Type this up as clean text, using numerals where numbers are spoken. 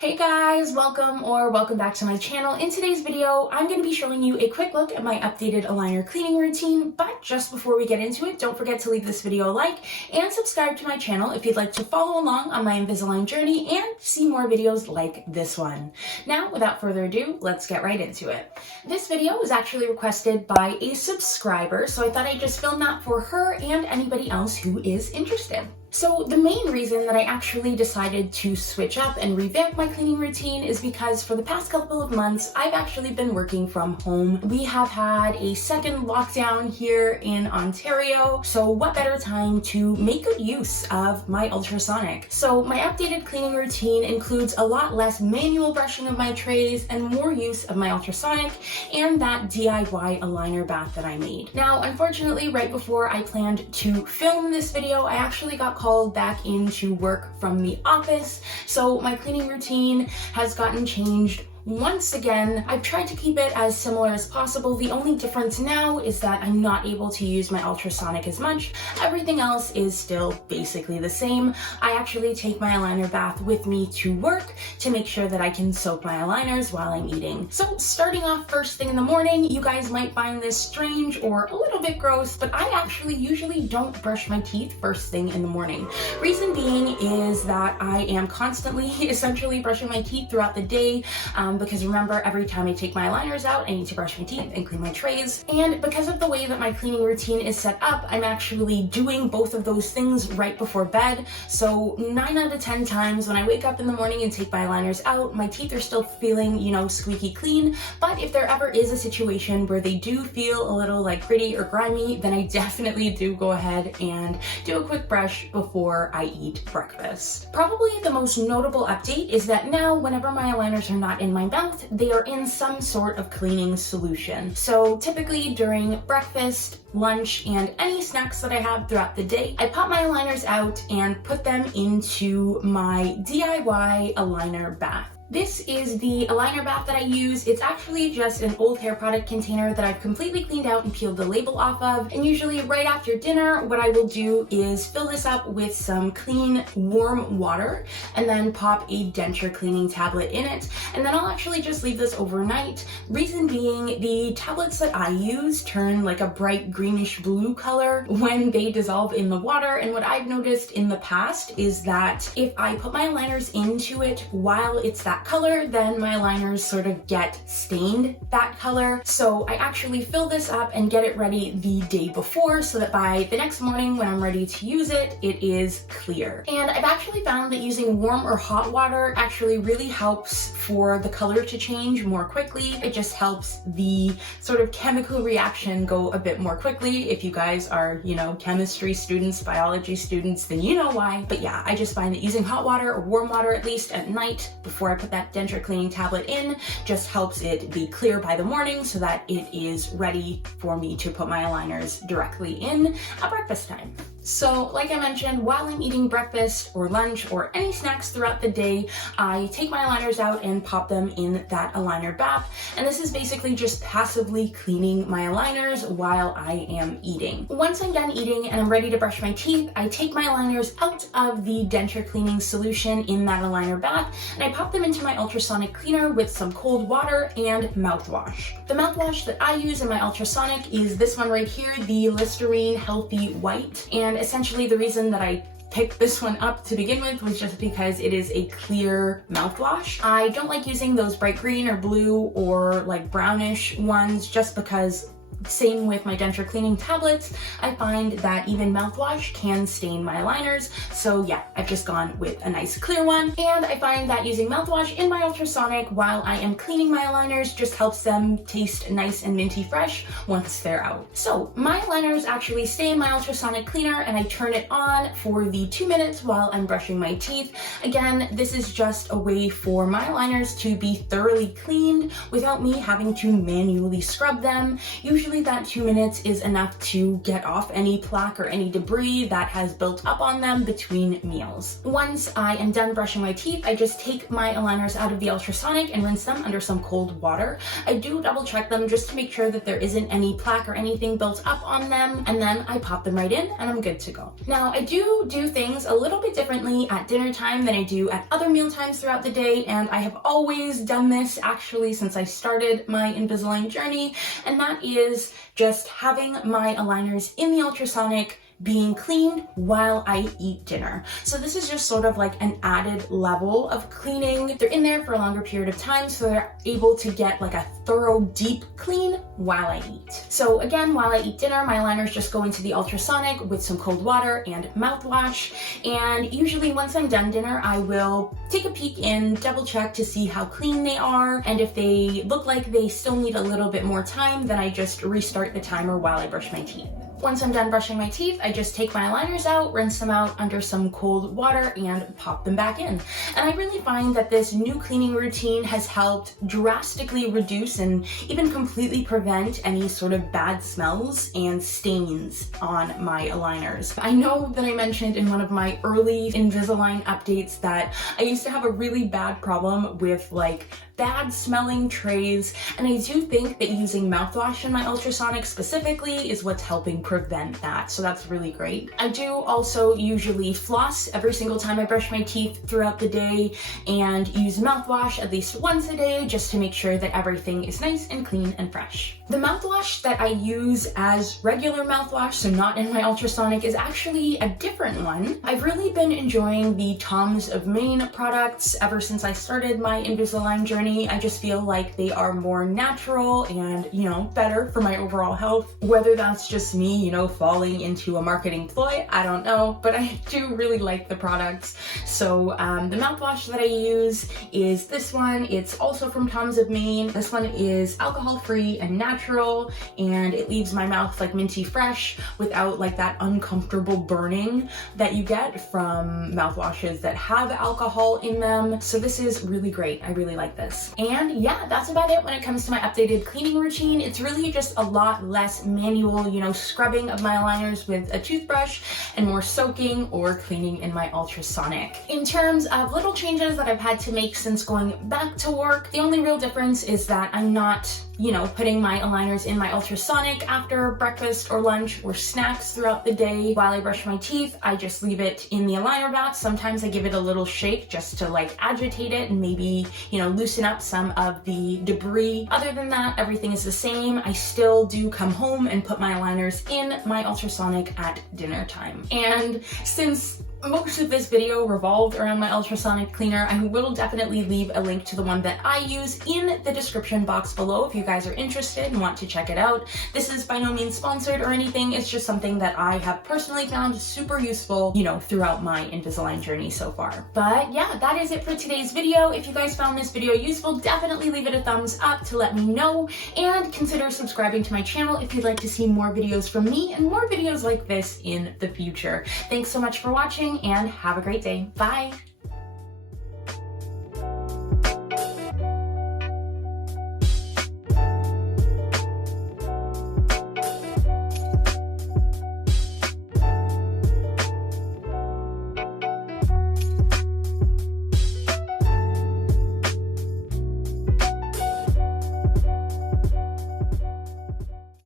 Hey guys, welcome back to my channel. In today's video, I'm going to be showing you a quick look at my updated aligner cleaning routine, but just before we get into it, don't forget to leave this video a like and subscribe to my channel if you'd like to follow along on my Invisalign journey and see more videos like this one. Now, without further ado, let's get right into it. This video was actually requested by a subscriber, so I thought I'd just film that for her and anybody else who is interested. So the main reason that I actually decided to switch up and revamp my cleaning routine is because for the past couple of months, I've actually been working from home. We have had a second lockdown here in Ontario, so what better time to make good use of my ultrasonic? So my updated cleaning routine includes a lot less manual brushing of my trays and more use of my ultrasonic and that DIY aligner bath that I made. Now, unfortunately, right before I planned to film this video, I actually got called back into work from the office, so my cleaning routine has gotten changed once again. I've tried to keep it as similar as possible. The only difference now is that I'm not able to use my ultrasonic as much. Everything else is still basically the same. I actually take my eyeliner bath with me to work to make sure that I can soak my eyeliners while I'm eating. So starting off first thing in the morning, you guys might find this strange or a little bit gross, but I actually usually don't brush my teeth first thing in the morning. Reason being is that I am constantly essentially brushing my teeth throughout the day. Because remember, every time I take my aligners out, I need to brush my teeth and clean my trays. And because of the way that my cleaning routine is set up, I'm actually doing both of those things right before bed. So 9 out of 10 times when I wake up in the morning and take my aligners out, my teeth are still feeling, squeaky clean. But if there ever is a situation where they do feel a little like gritty or grimy, then I definitely do go ahead and do a quick brush before I eat breakfast. Probably the most notable update is that now whenever my aligners are not in my mouth, they are in some sort of cleaning solution. So typically during breakfast, lunch, and any snacks that I have throughout the day, I pop my aligners out and put them into my DIY aligner bath. This is the aligner bath that I use. It's actually just an old hair product container that I've completely cleaned out and peeled the label off of. And usually right after dinner, what I will do is fill this up with some clean, warm water and then pop a denture cleaning tablet in it. And then I'll actually just leave this overnight. Reason being, the tablets that I use turn like a bright greenish blue color when they dissolve in the water. And what I've noticed in the past is that if I put my aligners into it while it's that color, then my aligners sort of get stained that color. So I actually fill this up and get it ready the day before so that by the next morning when I'm ready to use it, it is clear. And I've actually found that using warm or hot water actually really helps for the color to change more quickly. It just helps the sort of chemical reaction go a bit more quickly. If you guys are, chemistry students, biology students, then you know why. But yeah, I just find that using hot water or warm water at least at night before I put that denture cleaning tablet in just helps it be clear by the morning so that it is ready for me to put my aligners directly in at breakfast time. So like I mentioned, while I'm eating breakfast or lunch or any snacks throughout the day, I take my aligners out and pop them in that aligner bath. And this is basically just passively cleaning my aligners while I am eating. Once I'm done eating and I'm ready to brush my teeth, I take my aligners out of the denture cleaning solution in that aligner bath and I pop them into my ultrasonic cleaner with some cold water and mouthwash. The mouthwash that I use in my ultrasonic is this one right here, the Listerine Healthy White. And essentially the reason that I picked this one up to begin with was just because it is a clear mouthwash. I don't like using those bright green or blue or like brownish ones just because same with my denture cleaning tablets, I find that even mouthwash can stain my aligners. So yeah, I've just gone with a nice clear one. And I find that using mouthwash in my ultrasonic while I am cleaning my aligners just helps them taste nice and minty fresh once they're out. So my aligners actually stay in my ultrasonic cleaner and I turn it on for the 2 minutes while I'm brushing my teeth. Again, this is just a way for my aligners to be thoroughly cleaned without me having to manually scrub them. Usually usually that 2 minutes is enough to get off any plaque or any debris that has built up on them between meals. Once I am done brushing my teeth, I just take my aligners out of the ultrasonic and rinse them under some cold water. I do double check them just to make sure that there isn't any plaque or anything built up on them, and then I pop them right in and I'm good to go. Now, I do things a little bit differently at dinner time than I do at other meal times throughout the day, and I have always done this actually since I started my Invisalign journey, and that is just having my aligners in the ultrasonic being cleaned while I eat dinner. So this is just sort of like an added level of cleaning. They're in there for a longer period of time, so they're able to get like a thorough deep clean while I eat. So again, while I eat dinner, my aligners just go into the ultrasonic with some cold water and mouthwash. And usually once I'm done dinner, I will take a peek in, double check to see how clean they are. And if they look like they still need a little bit more time, then I just restart the timer while I brush my teeth. Once I'm done brushing my teeth, I just take my aligners out, rinse them out under some cold water, and pop them back in. And I really find that this new cleaning routine has helped drastically reduce and even completely prevent any sort of bad smells and stains on my aligners. I know that I mentioned in one of my early Invisalign updates that I used to have a really bad problem with like bad smelling trays, and I do think that using mouthwash in my ultrasonic specifically is what's helping prevent that, so that's really great. I do also usually floss every single time I brush my teeth throughout the day and use mouthwash at least once a day just to make sure that everything is nice and clean and fresh. The mouthwash that I use as regular mouthwash, so not in my ultrasonic, is actually a different one. I've really been enjoying the Tom's of Maine products ever since I started my Invisalign journey. I just feel like they are more natural and, better for my overall health. Whether that's just me, falling into a marketing ploy, I don't know, but I do really like the products. So the mouthwash that I use is this one. It's also from Tom's of Maine. This one is alcohol-free and natural, and it leaves my mouth like minty fresh without like that uncomfortable burning that you get from mouthwashes that have alcohol in them. So this is really great. I really like this. And yeah, that's about it when it comes to my updated cleaning routine. It's really just a lot less manual, scrubbing of my aligners with a toothbrush and more soaking or cleaning in my ultrasonic. In terms of little changes that I've had to make since going back to work, the only real difference is that I'm not putting my aligners in my ultrasonic after breakfast or lunch or snacks throughout the day. While I brush my teeth, I just leave it in the Eyeliner Bath. Sometimes I give it a little shake just to like agitate it and maybe, loosen up some of the debris. Other than that, everything is the same. I still do come home and put my aligners in my ultrasonic at dinner time. And since most of this video revolved around my ultrasonic cleaner, I will definitely leave a link to the one that I use in the description box below if you guys are interested and want to check it out. This is by no means sponsored or anything. It's just something that I have personally found super useful, throughout my Invisalign journey so far. But yeah, that is it for today's video. If you guys found this video useful, definitely leave it a thumbs up to let me know, and consider subscribing to my channel if you'd like to see more videos from me and more videos like this in the future. Thanks so much for watching, and have a great day. Bye!